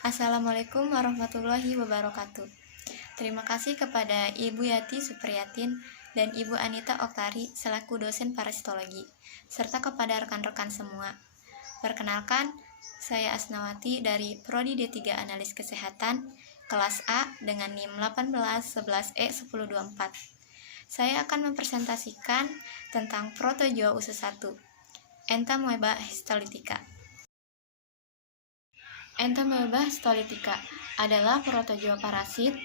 Assalamualaikum warahmatullahi wabarakatuh. Terima kasih kepada Ibu Yati Supriyatin dan Ibu Anita Oktari selaku dosen parasitologi, serta kepada rekan-rekan semua. Perkenalkan, saya Asnawati dari Prodi D3 Analis Kesehatan, kelas A dengan NIM 1811E1024. Saya akan mempresentasikan tentang Protozoa usus 1, Entamoeba histolytica. Entamoeba histolytica adalah protozoa parasit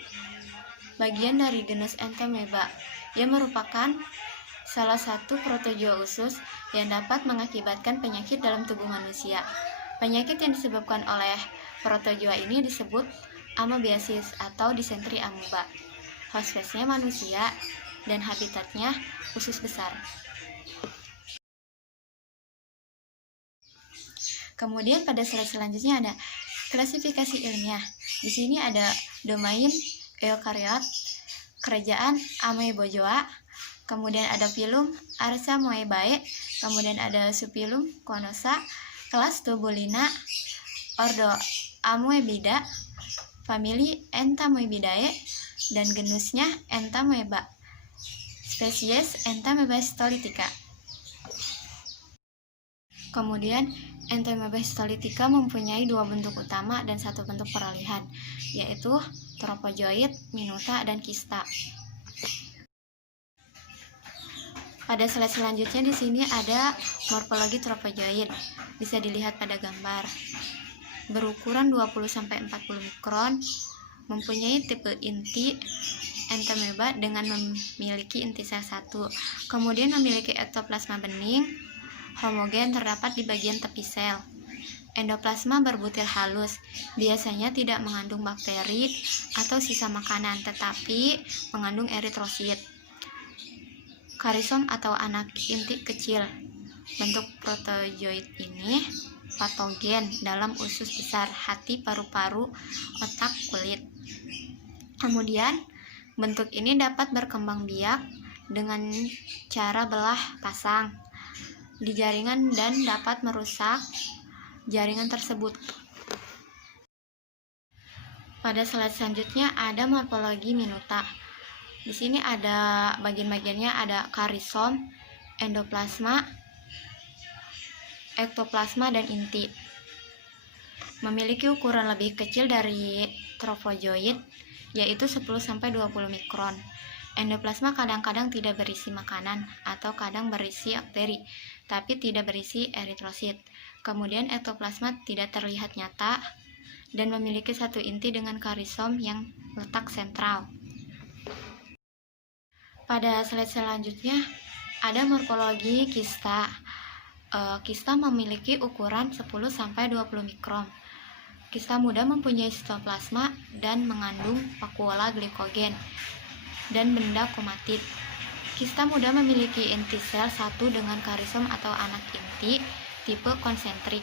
bagian dari genus Entamoeba yang merupakan salah satu protozoa usus yang dapat mengakibatkan penyakit dalam tubuh manusia. Penyakit yang disebabkan oleh protozoa ini disebut amoebiasis atau disentri amoeba. Host face-nya manusia dan habitatnya usus besar. Kemudian pada slide selanjutnya ada klasifikasi ilmiah. Di sini ada domain eukariot, kerajaan Amoebozoa, kemudian ada filum Archaeamoebae, kemudian ada subfilum Conosa, kelas Tubulina, ordo Amoebida, famili Entamoebidae, dan genusnya Entamoeba, spesies Entamoeba histolytica. Kemudian Entamoeba histolytica mempunyai dua bentuk utama dan satu bentuk peralihan, yaitu tropozoid, minuta, dan kista. Pada slide selanjutnya di sini ada morfologi tropozoid. Bisa dilihat pada gambar. Berukuran 20-40 mikron, mempunyai tipe inti Entamoeba dengan memiliki inti sel 1. Kemudian memiliki ektoplasma bening homogen terdapat di bagian tepi sel. Endoplasma berbutir halus, biasanya tidak mengandung bakteri atau sisa makanan, tetapi mengandung eritrosit. Karisom atau anak inti kecil. Bentuk protozoid ini patogen dalam usus besar, hati, paru-paru, otak, kulit. Kemudian, bentuk ini dapat berkembang biak dengan cara belah pasang di jaringan dan dapat merusak jaringan tersebut. Pada slide selanjutnya ada morfologi minuta. Di sini ada bagian-bagiannya, ada karisom, endoplasma, ektoplasma, dan inti. Memiliki ukuran lebih kecil dari tropozoid, yaitu 10-20 mikron. Endoplasma kadang-kadang tidak berisi makanan atau kadang berisi bakteri, tapi tidak berisi eritrosit. Kemudian ektoplasma tidak terlihat nyata dan memiliki satu inti dengan karisom yang letak sentral. Pada slide selanjutnya ada morfologi kista. Kista memiliki ukuran 10-20 mikron. Kista muda mempunyai sitoplasma dan mengandung vakuola glikogen dan benda kromatid. Kista muda memiliki inti sel 1 dengan karisom atau anak inti tipe konsentrik.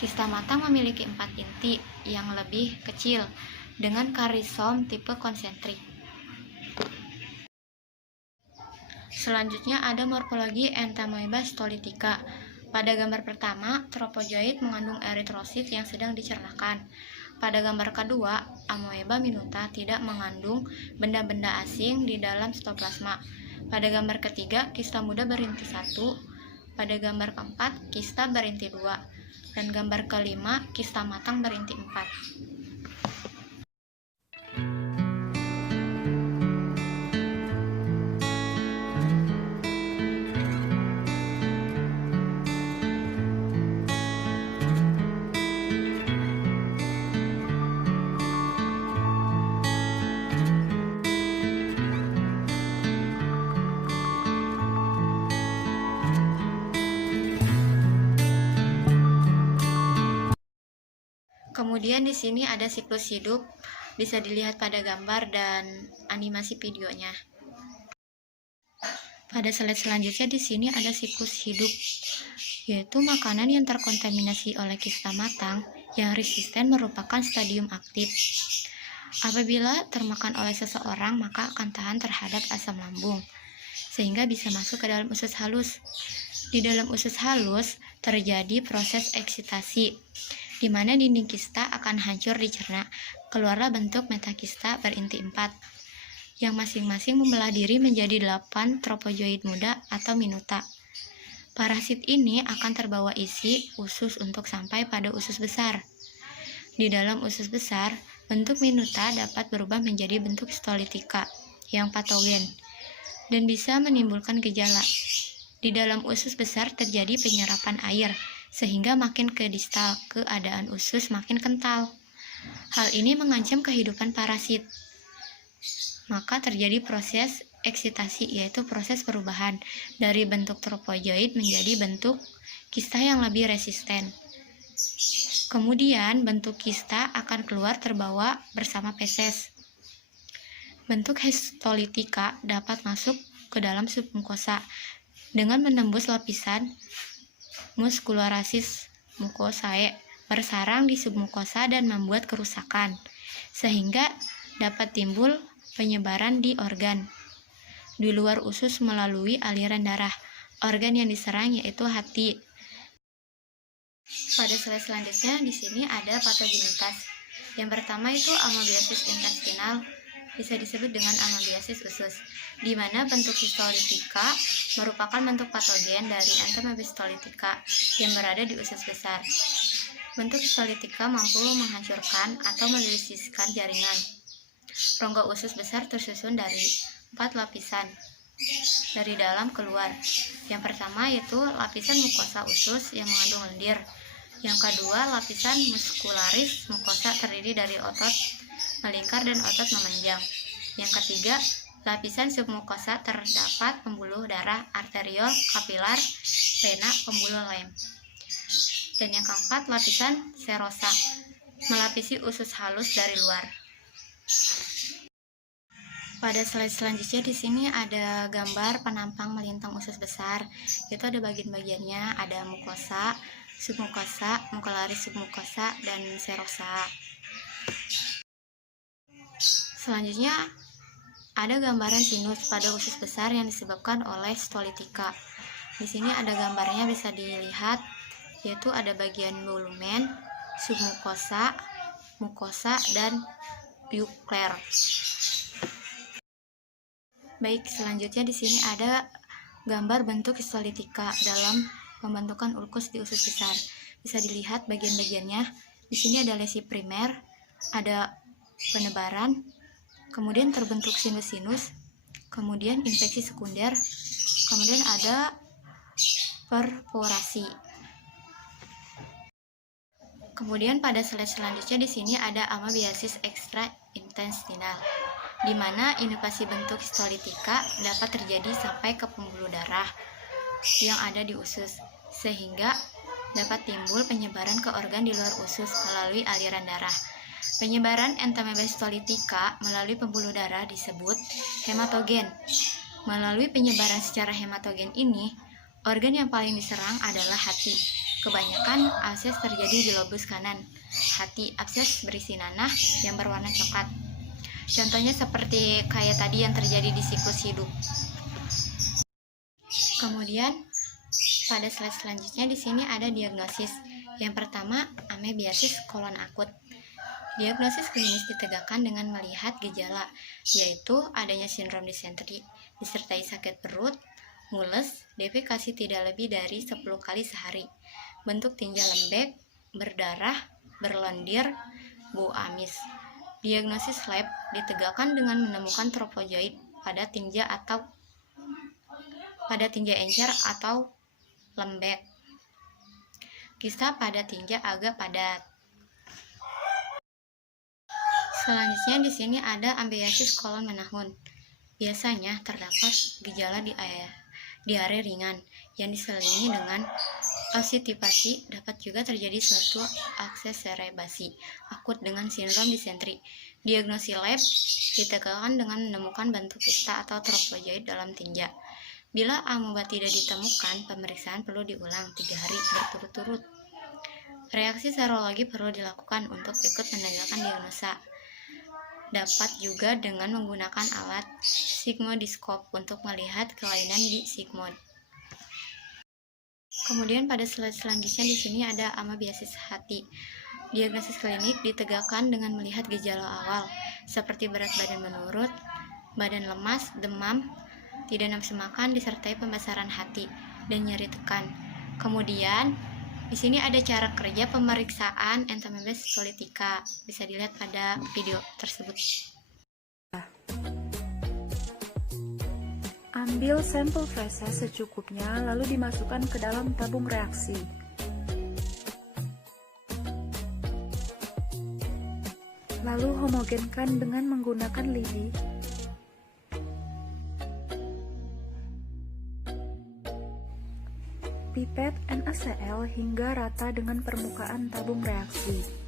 Kista matang memiliki 4 inti yang lebih kecil dengan karisom tipe konsentrik. Selanjutnya ada morfologi Entamoeba histolytica. Pada gambar pertama, tropozoid mengandung eritrosit yang sedang dicernakan. Pada gambar kedua, Amoeba minuta tidak mengandung benda-benda asing di dalam sitoplasma. Pada gambar ketiga, kista muda berinti 1. Pada gambar keempat, kista berinti 2. Dan gambar kelima, kista matang berinti 4. Kemudian di sini ada siklus hidup, bisa dilihat pada gambar dan animasi videonya. Pada slide selanjutnya di sini ada siklus hidup, yaitu makanan yang terkontaminasi oleh kista matang yang resisten merupakan stadium aktif. Apabila termakan oleh seseorang, maka akan tahan terhadap asam lambung, sehingga bisa masuk ke dalam usus halus. Di dalam usus halus terjadi proses eksitasi, di mana dinding kista akan hancur dicerna. Keluarlah bentuk metakista berinti 4, yang masing-masing membelah diri menjadi 8 tropozoid muda atau minuta. Parasit ini akan terbawa isi usus untuk sampai pada usus besar. Di dalam usus besar, bentuk minuta dapat berubah menjadi bentuk histolitika yang patogen dan bisa menimbulkan gejala. Di dalam usus besar terjadi penyerapan air, sehingga makin ke distal, keadaan usus makin kental. Hal ini mengancam kehidupan parasit. Maka terjadi proses eksitasi, yaitu proses perubahan dari bentuk tropozoid menjadi bentuk kista yang lebih resisten. Kemudian bentuk kista akan keluar terbawa bersama feses. Bentuk histolitika dapat masuk ke dalam submukosa dengan menembus lapisan muscularis mucosae, bersarang di submukosa dan membuat kerusakan, sehingga dapat timbul penyebaran di organ di luar usus melalui aliran darah. Organ yang diserang yaitu hati. Pada slide selanjutnya di sini ada patogenitas. Yang pertama itu amoebiasis intestinal, bisa disebut dengan amoebiasis usus, di mana bentuk histolitika merupakan bentuk patogen dari entamoeba histolitika yang berada di usus besar. Bentuk histolitika mampu menghancurkan atau melisiskan jaringan. Rongga usus besar tersusun dari 4 lapisan dari dalam keluar. Yang pertama yaitu lapisan mukosa usus yang mengandung lendir. Yang kedua, lapisan muscularis mukosa terdiri dari otot melingkar dan otot memanjang. Yang ketiga, lapisan submukosa terdapat pembuluh darah arteriol, kapilar, vena, pembuluh lem. Dan yang keempat, lapisan serosa melapisi usus halus dari luar. Pada slide selanjutnya di sini ada gambar penampang melintang usus besar. Itu ada bagian-bagiannya, ada mukosa, submukosa, mucolaris submukosa, dan serosa. Selanjutnya ada gambaran sinus pada usus besar yang disebabkan oleh stolitika. Di sini ada gambarnya bisa dilihat, yaitu ada bagian volumen, submukosa, mukosa, dan buccal. Baik, selanjutnya di sini ada gambar bentuk histolitika dalam pembentukan ulkus di usus besar. Bisa dilihat bagian-bagiannya. Di sini ada lesi primer, ada penebaran, kemudian terbentuk sinus-sinus, kemudian infeksi sekunder, kemudian ada perforasi. Kemudian pada slide selanjutnya di sini ada amoebiasis extraintestinal, di mana inovasi bentuk histolitika dapat terjadi sampai ke pembuluh darah yang ada di usus, sehingga dapat timbul penyebaran ke organ di luar usus melalui aliran darah. Penyebaran entamoeba histolitika melalui pembuluh darah disebut hematogen. Melalui penyebaran secara hematogen ini, organ yang paling diserang adalah hati. Kebanyakan abses terjadi di lobus kanan hati. Abses berisi nanah yang berwarna coklat. Contohnya seperti kayak tadi yang terjadi di siklus hidup. Kemudian pada slide selanjutnya di sini ada diagnosis. Yang pertama, amoebiasis kolon akut. Diagnosis klinis ditegakkan dengan melihat gejala, yaitu adanya sindrom disentri disertai sakit perut, mules, defekasi tidak lebih dari 10 kali sehari, bentuk tinja lembek, berdarah, berlendir, bau amis. Diagnosis lab ditegakkan dengan menemukan tropozoid pada tinja encer atau lembek. Kista pada tinja agak padat. Selanjutnya di sini ada ambeiesis kolon menahun. Biasanya terdapat gejala diare ringan yang diselingi dengan ositipasi. Dapat juga terjadi suatu akseserebasi akut dengan sindrom disentri. Diagnosis lab ditegakkan dengan menemukan bentuk kista atau tropozoid dalam tinja. Bila amoeba tidak ditemukan, pemeriksaan perlu diulang 3 hari berturut-turut. Reaksi serologi perlu dilakukan untuk ikut menegakkan diagnosa. Dapat juga dengan menggunakan alat sigmoidoskop untuk melihat kelainan di sigmoid. Kemudian pada slide selanjutnya di sini ada amoebiasis hati. Diagnosis klinik ditegakkan dengan melihat gejala awal, seperti berat badan menurun, badan lemas, demam, tidak nafsu makan, disertai pembesaran hati, dan nyeri tekan. Kemudian, di sini ada cara kerja pemeriksaan entomopes histolytica. Bisa dilihat pada video tersebut. Ambil sampel feses secukupnya, lalu dimasukkan ke dalam tabung reaksi. Lalu homogenkan dengan menggunakan lidi. Pipet NaCl hingga rata dengan permukaan tabung reaksi.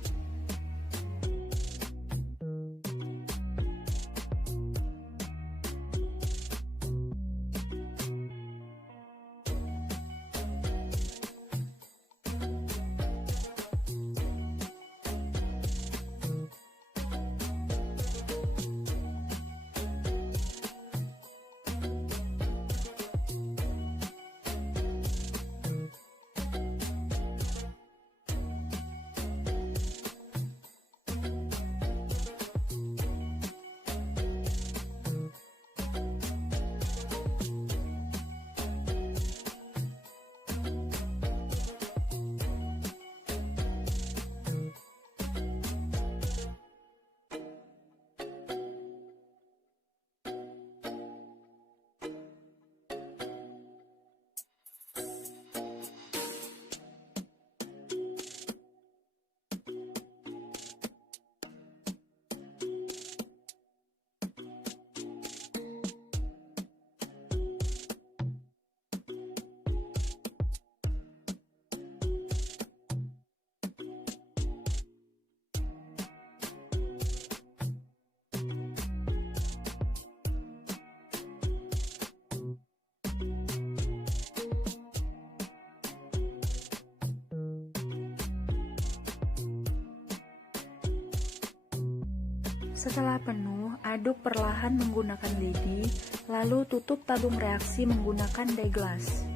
Setelah penuh, aduk perlahan menggunakan lidi, lalu tutup tabung reaksi menggunakan deglas.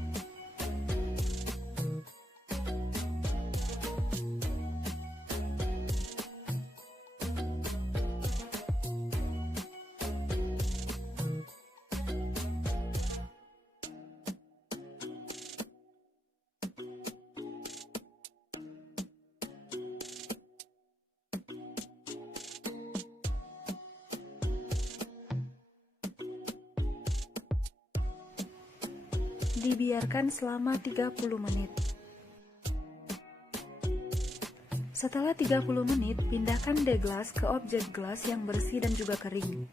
Dibiarkan selama 30 menit. Setelah 30 menit, pindahkan deglas ke objek gelas yang bersih dan juga kering.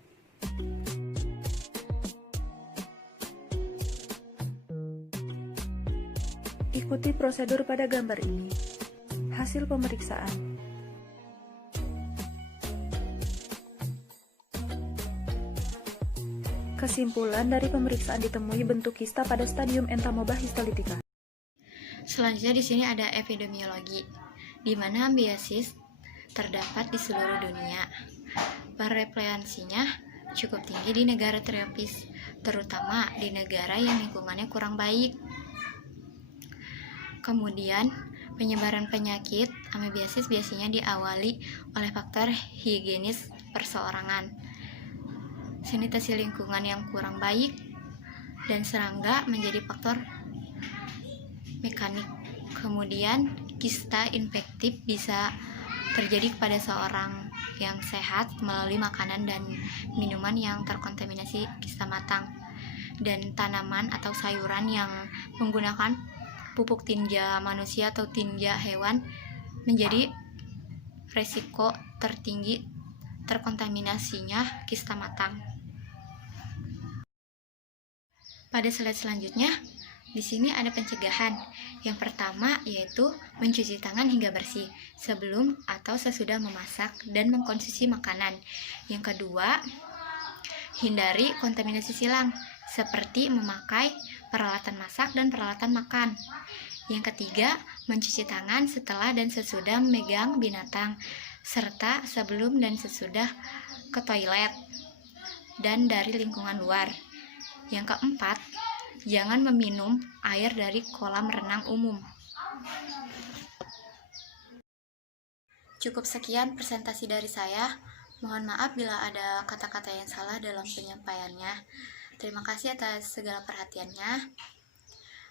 Ikuti prosedur pada gambar ini. Hasil pemeriksaan. Kesimpulan dari pemeriksaan ditemui bentuk kista pada stadium Entamoeba histolytica. Selanjutnya di sini ada epidemiologi, di mana ambiasis terdapat di seluruh dunia. Prevalensinya cukup tinggi di negara tropis, terutama di negara yang lingkungannya kurang baik. Kemudian, penyebaran penyakit ambiasis biasanya diawali oleh faktor higienis perseorangan, sanitasi lingkungan yang kurang baik, dan serangga menjadi faktor mekanik. Kemudian, kista infektif bisa terjadi kepada seorang yang sehat melalui makanan dan minuman yang terkontaminasi kista matang, dan tanaman atau sayuran yang menggunakan pupuk tinja manusia atau tinja hewan menjadi resiko tertinggi terkontaminasinya kista matang. Pada slide selanjutnya, di sini ada pencegahan. Yang pertama yaitu mencuci tangan hingga bersih sebelum atau sesudah memasak dan mengkonsumsi makanan. Yang kedua, hindari kontaminasi silang seperti memakai peralatan masak dan peralatan makan. Yang ketiga, mencuci tangan setelah dan sesudah memegang binatang, serta sebelum dan sesudah ke toilet dan dari lingkungan luar. Yang keempat, jangan meminum air dari kolam renang umum. Cukup sekian presentasi dari saya. Mohon maaf bila ada kata-kata yang salah dalam penyampaiannya. Terima kasih atas segala perhatiannya.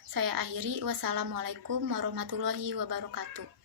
Saya akhiri. Wassalamualaikum warahmatullahi wabarakatuh.